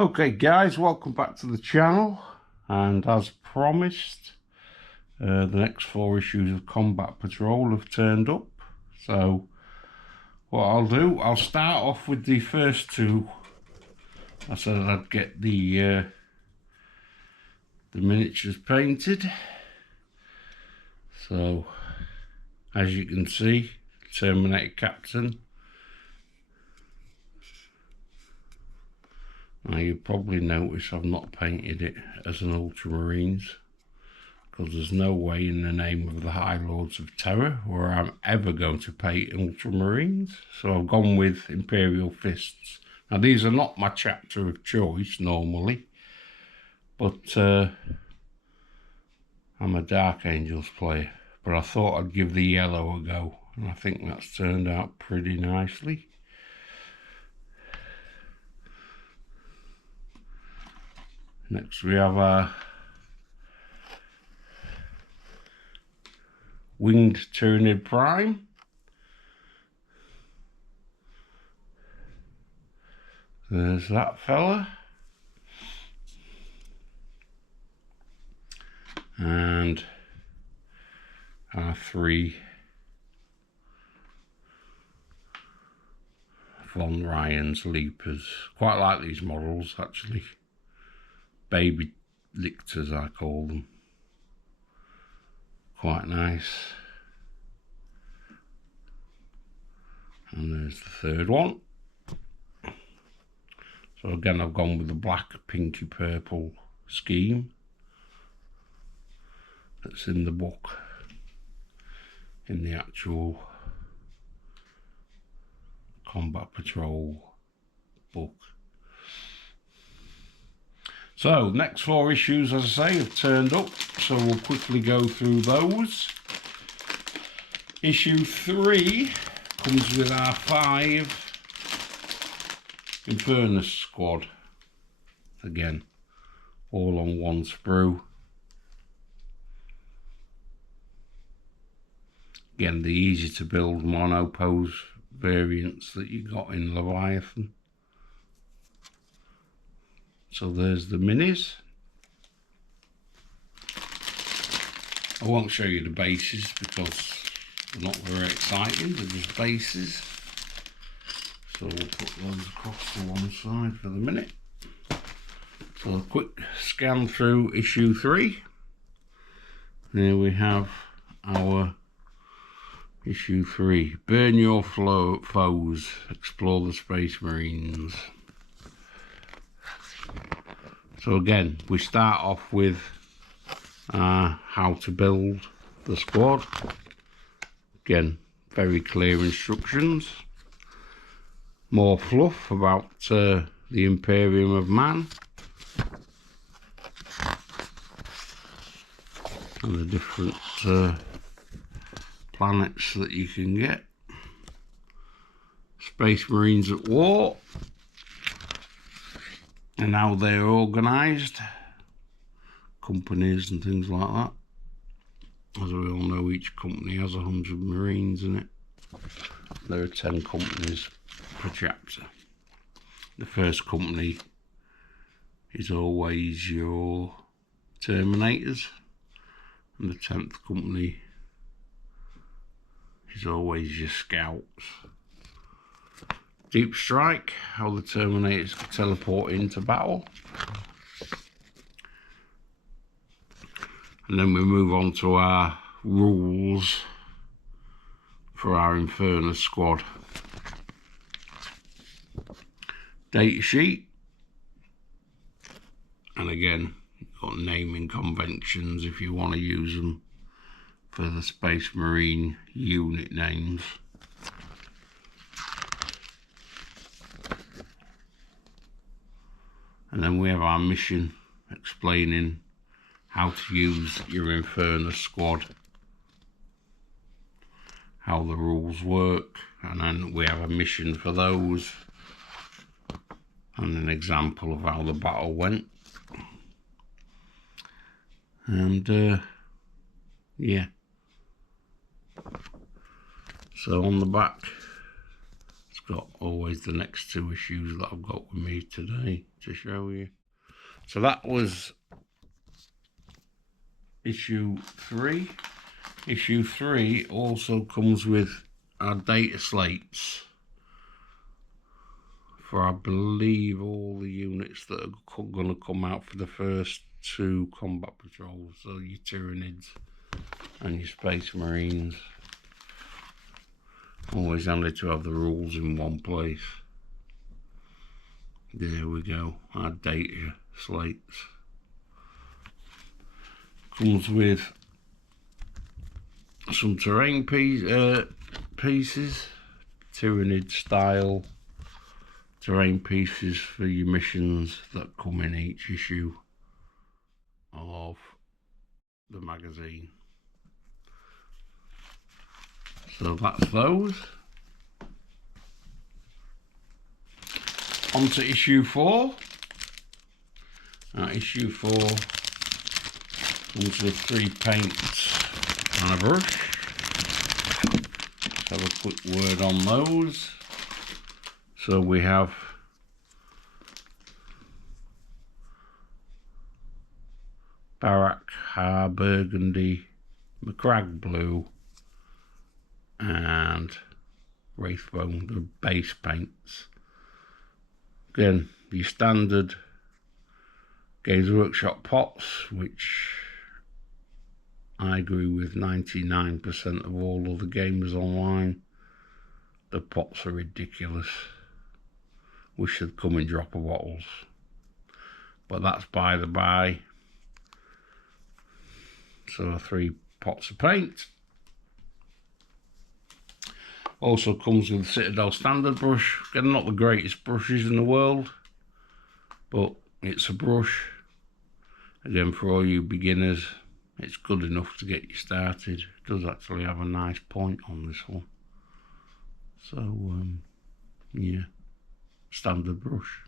Okay guys, welcome back to the channel, and as promised, the next 4 issues of Combat Patrol have turned up. So what I'll do, I'll start off with the first 2. I said I'd get the miniatures painted. So as you can see, Terminator Captain. Now you probably notice I've not painted it as an Ultramarines, because there's no way in the name of the High Lords of Terror where I'm ever going to paint Ultramarines. So I've gone with Imperial Fists. Now these are not my chapter of choice normally, but I'm a Dark Angels player, but I thought I'd give the yellow a go, and I think that's turned out pretty nicely. Next we have our Winged Tyranid Prime. There's that fella. And our 3 Von Ryan's Leapers. Quite like these models actually. Baby lictors I call them. Quite nice. And there's the 3rd one. So again, I've gone with the black, pinky, purple scheme that's in the book, in the actual Combat Patrol book. So next 4 issues, as I say, have turned up, so we'll quickly go through those. Issue 3 comes with our 5 Infernus squad, again all on one sprue. Again, the easy to build monopose variants that you got in Leviathan. So there's the minis. I won't show you the bases because they're not very exciting, they're just bases. So we'll put those across to one side for the minute. So a quick scan through issue 3. Here we have our issue 3. Burn your foes, explore the Space Marines. So again, we start off with how to build the squad. Again, very clear instructions. More fluff about the Imperium of Man and the different planets that you can get. Space Marines at war and how they're organised, companies and things like that. As we all know, each company has 100 Marines in it. There are 10 companies per chapter. The first company is always your Terminators, and the 10th company is always your Scouts. Deep Strike, how the Terminators can teleport into battle. And then we move on to our rules for our Infernus squad. Data sheet, and again, you've got naming conventions if you want to use them for the Space Marine unit names. And then we have our mission explaining how to use your Infernus squad, how the rules work, and then we have a mission for those and an example of how the battle went. And yeah, so on the back it's got always the next 2 issues that I've got with me today to show you. So that was issue 3. Issue 3 also comes with our data slates for, I believe, all the units that are going to come out for the first 2 combat patrols. So your Tyranids and your Space Marines. Always handy to have the rules in one place. There we go, our data slates. Comes with some terrain pieces, Tyranid style terrain pieces for your missions that come in each issue of the magazine. So that's those. On to issue 4. Issue 4 comes with 3 paints and a brush. Let's have a quick word on those. So we have Barak Burgundy, McCrag Blue, and Wraithbone, the base paints. Again, your standard Games Workshop pots, which I agree with 99% of all other gamers online. The pots are ridiculous. Wish they'd come in dropper bottles. But that's by the by. So 3 pots of paint. Also comes with the Citadel standard brush. Again, not the greatest brushes in the world, but it's a brush. Again, for all you beginners, it's good enough to get you started. It does actually have a nice point on this one. So, yeah, standard brush.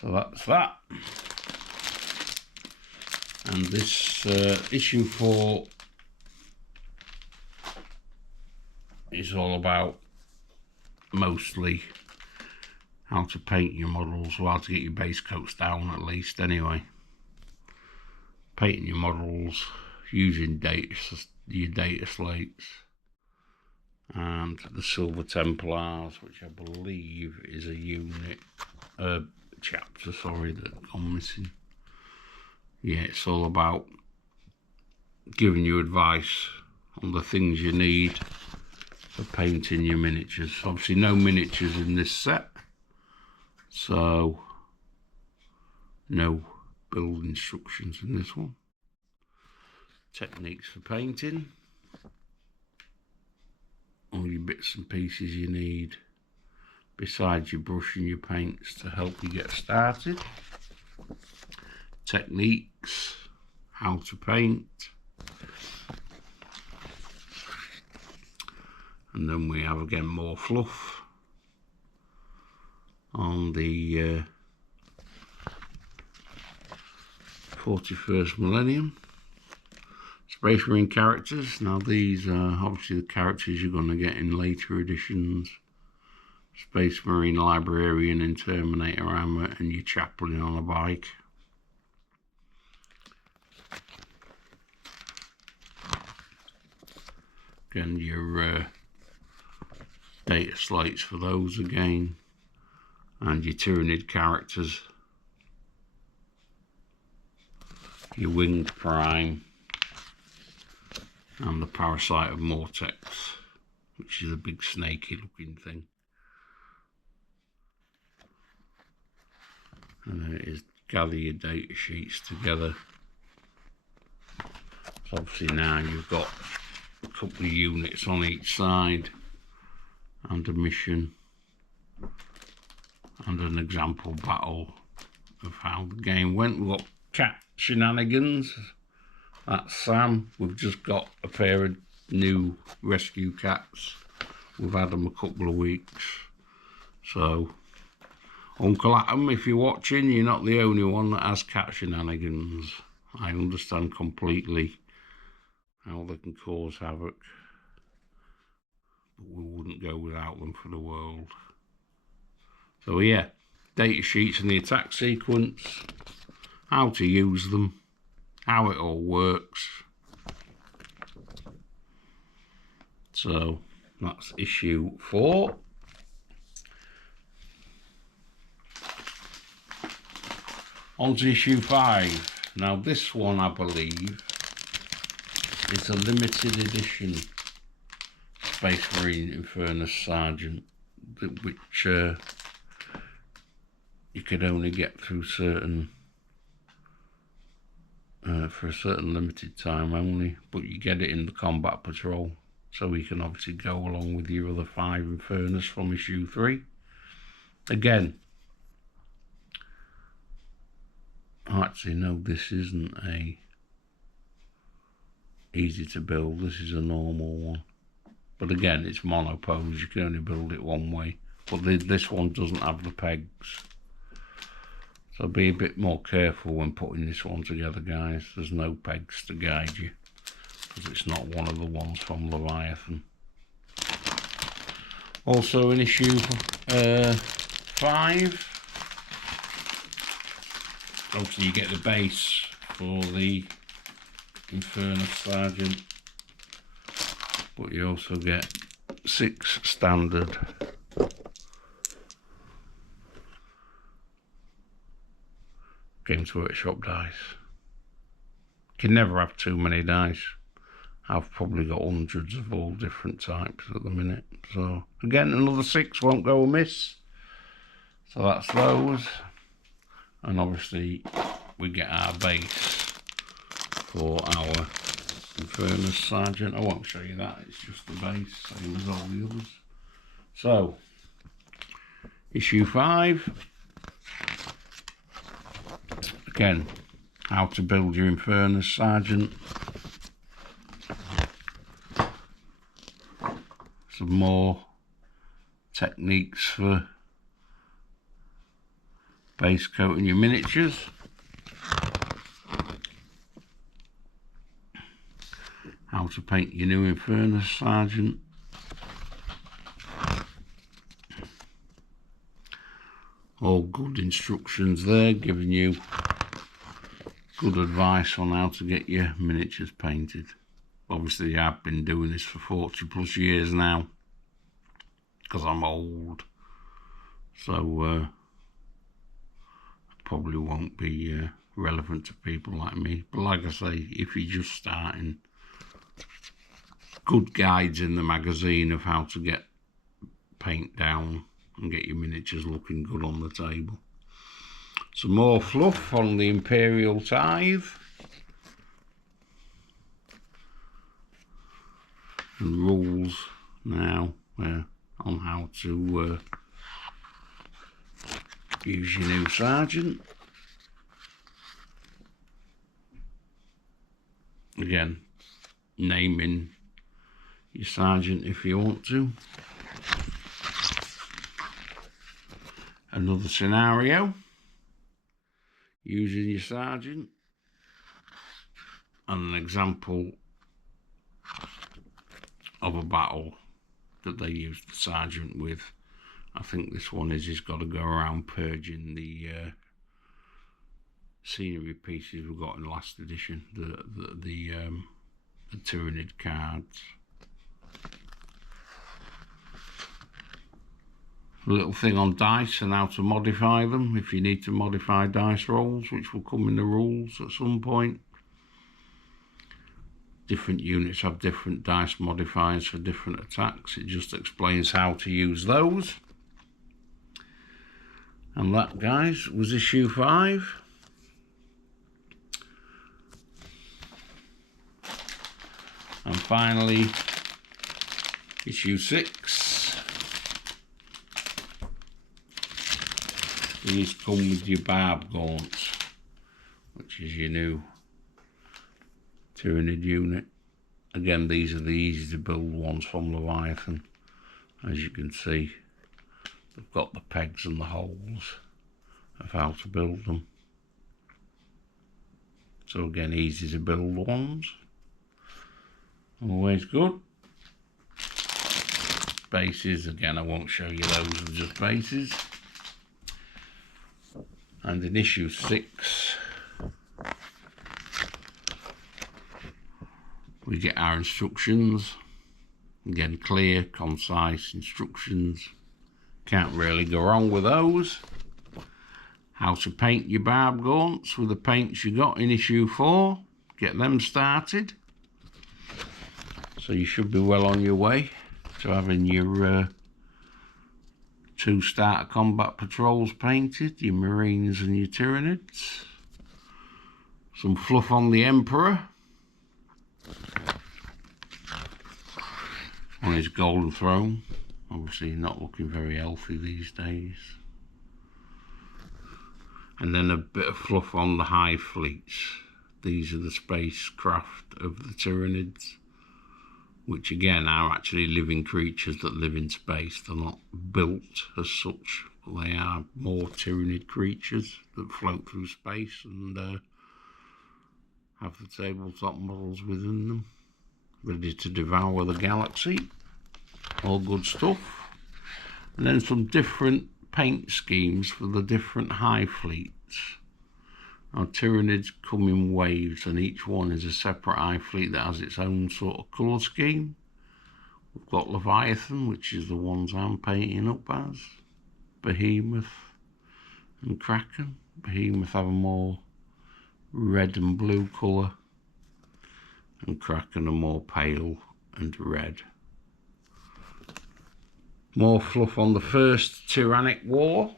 So that's that. And this issue 4 is all about mostly how to paint your models, or how to get your base coats down at least anyway. Painting your models using your data slates, and the Silver Templars, which I believe is a unit, chapter, sorry, that's gone missing. Yeah, it's all about giving you advice on the things you need for painting your miniatures. Obviously no miniatures in this set, so no build instructions in this one. Techniques for painting, all your bits and pieces you need besides your brush and your paints to help you get started. Techniques, how to paint, and then we have again more fluff on the 41st millennium. Space Marine characters. Now these are obviously the characters you're going to get in later editions. Space Marine Librarian in Terminator armor and your Chaplain on a bike. Again, your data slates for those again, and your Tyranid characters, your Winged Prime, and the Parasite of Mortex, which is a big snaky looking thing. And then it is gather your data sheets together. So obviously now you've got a couple of units on each side, and a mission, and an example battle of how the game went. We've got cat shenanigans. That's Sam. We've just got a pair of new rescue cats. We've had them a couple of weeks. So, Uncle Atom, if you're watching, you're not the only one that has cat shenanigans. I understand completely how they can cause havoc. but we wouldn't go without them for the world. So yeah, data sheets and the attack sequence, how to use them, how it all works. So that's issue 4. On to issue 5. Now this one, I believe, is a limited edition Space Marine Infernus Sergeant, which you could only get through certain, for a certain limited time only, but you get it in the combat patrol, so you can obviously go along with your other 5 Infernus from issue 3. Again, actually no, this isn't a easy to build, this is a normal one, but again it's monopose, you can only build it one way, but this one doesn't have the pegs, so be a bit more careful when putting this one together, guys. There's no pegs to guide you because it's not one of the ones from Leviathan. Also in issue 5, obviously you get the base for the Infernus Sergeant, but you also get 6 standard Games Workshop dice. You can never have too many dice. I've probably got hundreds of all different types at the minute. So again, another 6 won't go amiss. So that's those. And obviously we get our base for our Infernus Sergeant. I won't show you that, it's just the base, same as all the others. So, issue 5. Again, how to build your Infernus Sergeant. Some more techniques for base coating your miniatures. How to paint your new Infernus Sergeant. All good instructions there, giving you good advice on how to get your miniatures painted. Obviously I've been doing this for 40 plus years now because I'm old, so probably won't be relevant to people like me, but like I say, if you're just starting, good guides in the magazine of how to get paint down and get your miniatures looking good on the table. Some more fluff on the Imperial Tithe, and rules now on how to use your new sergeant. Again, naming your sergeant if you want to. Another scenario using your sergeant, and an example of a battle that they used the sergeant with. I think this one is he's got to go around purging the scenery pieces we got in the last edition, the Tyrannid cards. A little thing on dice and how to modify them if you need to modify dice rolls, which will come in the rules at some point. Different units have different dice modifiers for different attacks. It just explains how to use those. And that, guys, was issue 5. And finally, issue 6. These come with your barb gaunts, which is your new Tyrannid unit. Again, these are the easy to build ones from Leviathan. As you can see, they've got the pegs and the holes of how to build them. So again, easy to build ones. Always good. bases. Again, I won't show you those, are just bases. And in issue 6, we get our instructions. Again, clear, concise instructions. Can't really go wrong with those. How to paint your barb gaunts with the paints you got in issue 4. Get them started. So you should be well on your way to having your 2 starter combat patrols painted, your Marines and your Tyranids. Some fluff on the Emperor on his golden throne. Obviously not looking very healthy these days. And then a bit of fluff on the hive fleets. These are the spacecraft of the Tyranids, which again are actually living creatures that live in space. They're not built as such, but they are more Tyranid creatures that float through space and have the tabletop models within them, ready to devour the galaxy. All good stuff. And then some different paint schemes for the different hive fleets. Our Tyranids come in waves, and each one is a separate hive fleet that has its own sort of colour scheme. We've got Leviathan, which is the ones I'm painting up as. Behemoth and Kraken. Behemoth have a more red and blue colour, and Kraken are more pale and red. More fluff on the first Tyrannic War,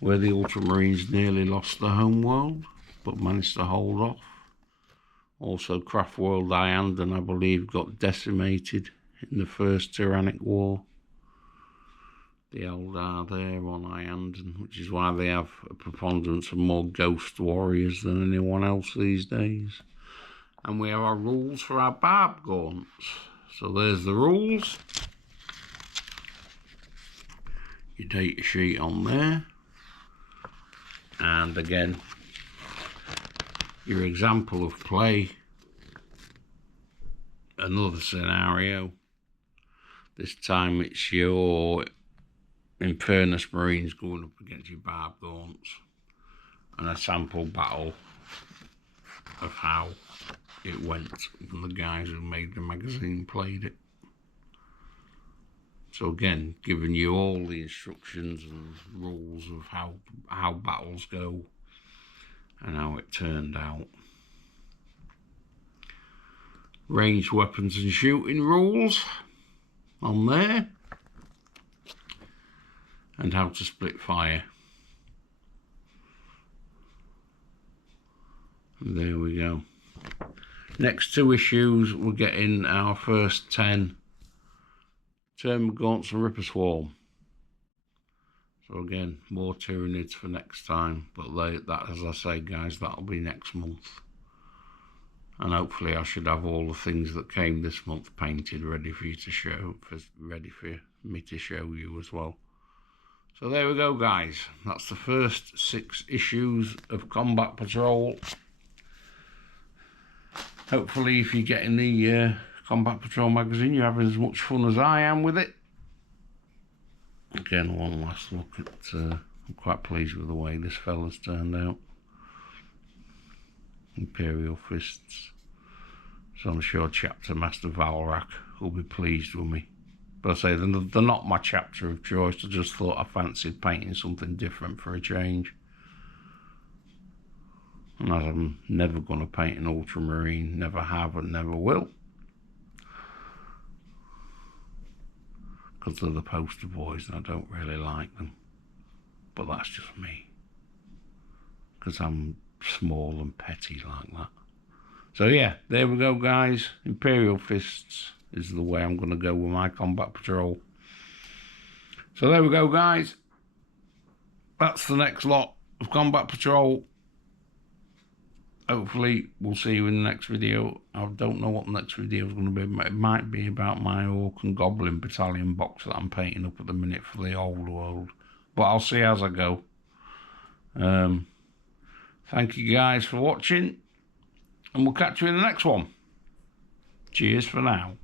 where the Ultramarines nearly lost the home world, but managed to hold off. Also, Craft World Iandon, I believe, got decimated in the first Tyrannic War. The Eldar there on Iandon, which is why they have a preponderance of more ghost warriors than anyone else these days. And we have our rules for our barb gaunts. So there's the rules. Your data sheet on there. And again, your example of play. Another scenario. This time it's your Infernus Marines going up against your barb gaunts, and a sample battle of how it went when the guys who made the magazine played it. So again, giving you all the instructions and rules of how battles go and how it turned out. Ranged weapons and shooting rules on there, and how to split fire. And there we go. Next 2 issues, we're getting our first 10 Termagaunts and Ripper Swarm. So again, more Tyranids for next time, but that, as I say guys, that'll be next month. And hopefully I should have all the things that came this month painted, ready for you to show, ready for me to show you as well. So there we go guys, that's the first 6 issues of Combat Patrol. Hopefully if you're getting the Combat Patrol magazine, you're having as much fun as I am with it. Again, one last look at, I'm quite pleased with the way this fella's turned out. Imperial Fists. So I'm sure Chapter Master Valrak will be pleased with me. But I say, they're not my chapter of choice. I just thought I fancied painting something different for a change. And as I'm never going to paint an Ultramarine, never have and never will. Because they're the poster boys and I don't really like them. But that's just me. Because I'm small and petty like that. So yeah, there we go guys. Imperial Fists is the way I'm going to go with my Combat Patrol. So there we go guys. That's the next lot of Combat Patrol. Hopefully we'll see you in the next video. I don't know what the next video is going to be. It might be about my Orc and Goblin Battalion box that I'm painting up at the minute for the old world. But I'll see as I go. Thank you guys for watching. And we'll catch you in the next one. Cheers for now.